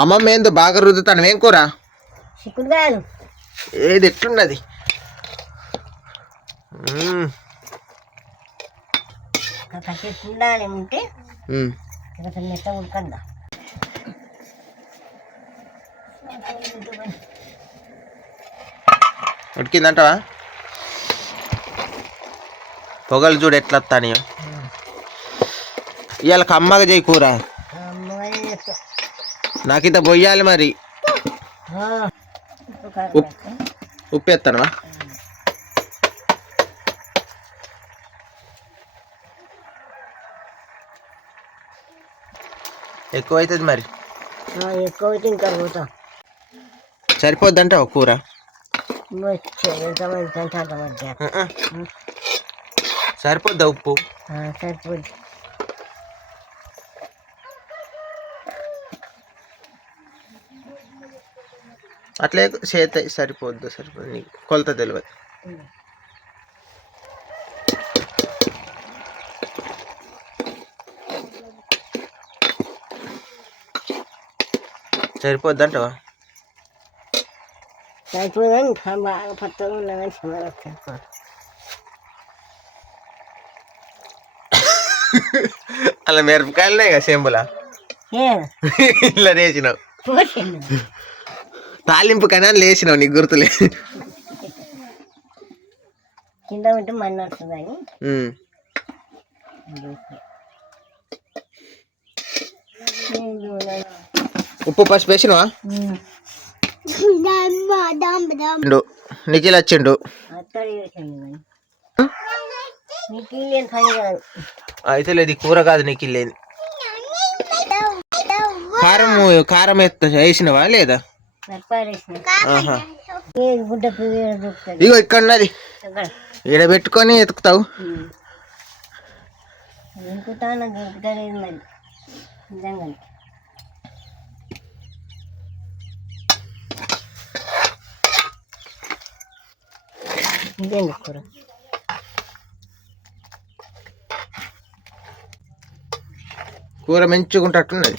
అమ్మమ్మ ఏందో బాగా రుద్దుతాను. ఏం కూర? చిక్కుడుకాయలు. ఏది ఎట్లున్నది? ఉండాలి ఉంటే మెత్త ఉడకందా? ఉడికిందంటవా? పొగలు చూడు ఎట్లా వస్తానియో ఇవాళ కమ్మగా చేయి కూర. నాకు ఇంత పొయ్యాలి మరి. ఉప్- ఉప్పు ఎత్తానవా ఎక్కువ అవుతుంది మరి. ఎక్కువ అయితే ఇంకా పోతాం. సరిపోద్దంటావా కూర. సరిపోద్దా ఉప్పు? సరిపోద్ది. అట్లే చేత సరిపోద్దు సరిపోద్దు నీకు కొలత తెలియదు సరిపోద్దంటావా? సరిపోదని బాగా పచ్చగా అలా మిరపకాయలున్నాయి కదా సెంబులా ఇలా వేసినావు తాలింపు కన్నా లేచినావు నీకు గుర్తులే కింద ఉంటే మన్ను. ఉప్పు పసుపు వేసినవా? నిఖిల్ వచ్చిండు. అయితే లేదు కూర కాదు నిఖిల్ లేని. కారం కారం ఎత్త వేసినవా లేదా? ఇగో ఇక్కడ. ఉన్నది ఈడ పెట్టుకొని ఎతుకుతావు. కూర? కూర మెంచుకుంటట్టున్నది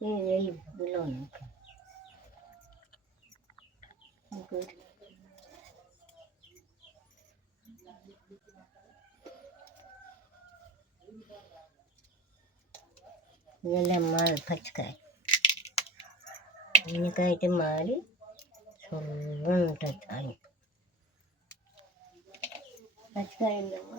ये बिलो गुड ಎಲ್ಲ ಮಾಡಿ ಪಚ್ಕಾಯಿ ನೆನೆಕಾಯಿತು ಮಾಡಿ ಸ್ವಲ್ಪ ఉంటుంది ఆయన పచ్చికాయలమ్మా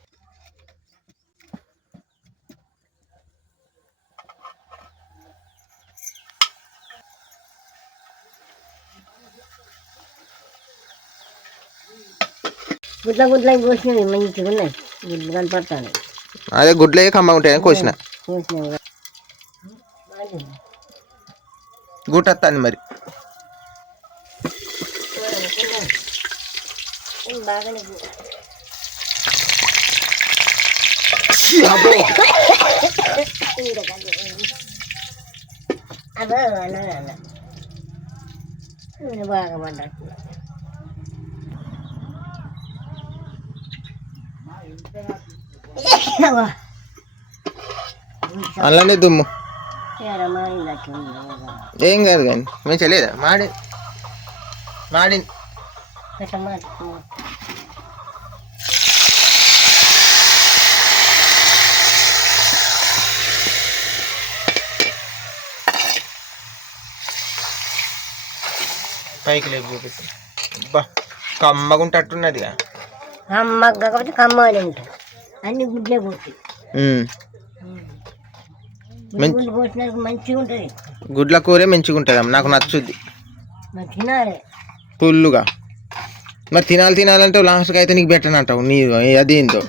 గుడ్ల గుడ్ల కోసినవి మంచిగా ఉన్నాయి గుడ్లు కనపడతాను అదే గుడ్లే కమ్మ ఉంటాయని కోసిన కోసినవి గుట్టత్తాంది మరి బాగానే అదో అన్న అన్న బాగా పడ్డట్టు అలానే దుమ్ము. ఏం కాదు కానీ మంచిగా లేదా? మాడి మాడి. పైకి లేపు చూపిస్తా అబ్బా కమ్మగుంటట్టున్నదిగా. కమ్మ కాకపోతే కమ్మాలి ఉంటాయి అన్ని గుడ్లే పోతాయి. గుడ్లు పోసినాక మంచిగా ఉంటుంది. గుడ్ల కూరే మంచిగా ఉంటుంది నాకు నచ్చుద్ది. మరి తినాలి. ఫుల్లుగా. మరి తినాలి తినాలంటే లాస్ట్కి అయితే నీకు బెటర్ అంటావు నీ అదేందో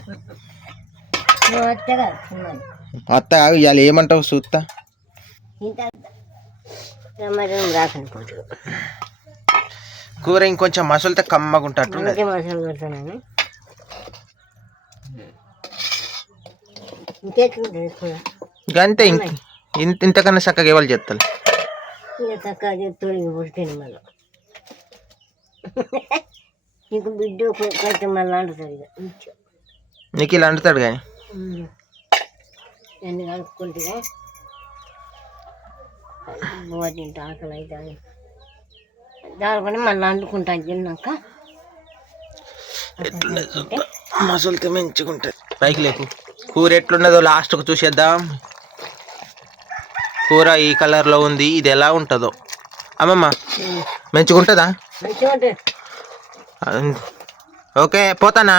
వస్తేగా తినాలి. అత్త ఇవాళ ఏమంటావు చూస్తా కూర ఇంకొంచెం మసలితే కమ్మగుంటట్టున్నది. అందుకే ఇంక. ఇంత ఇంతకన్నా చక్కగా ఇవ్వాలి చెప్తాను తక్కువ తొడిగి పుట్టింది మళ్ళీ నీకు బిడ్డ కొంచెం మళ్ళీ అంటుతుంది ఇక. నీకు ఇలా అంటుతాడు కానీ. ఉమ్. అన్ని కలుపుకుంటే బువ్వ తింటా ఆకలి అవుతుంది దానిపైన మళ్ళీ వండుకుంటాను తిన్నాక మసలితే మంచిగా ఉంటుంది పైకి లేకు. కూర ఎట్లున్నదో లాస్ట్కు చూసేద్దాం. కూర ఈ కలర్లో ఉంది ఇది ఎలా ఉంటుందో. అమ్మమ్మ మంచిగా ఉంటుందా మంచిగా ఉంటుంది ఓకే పోతానా.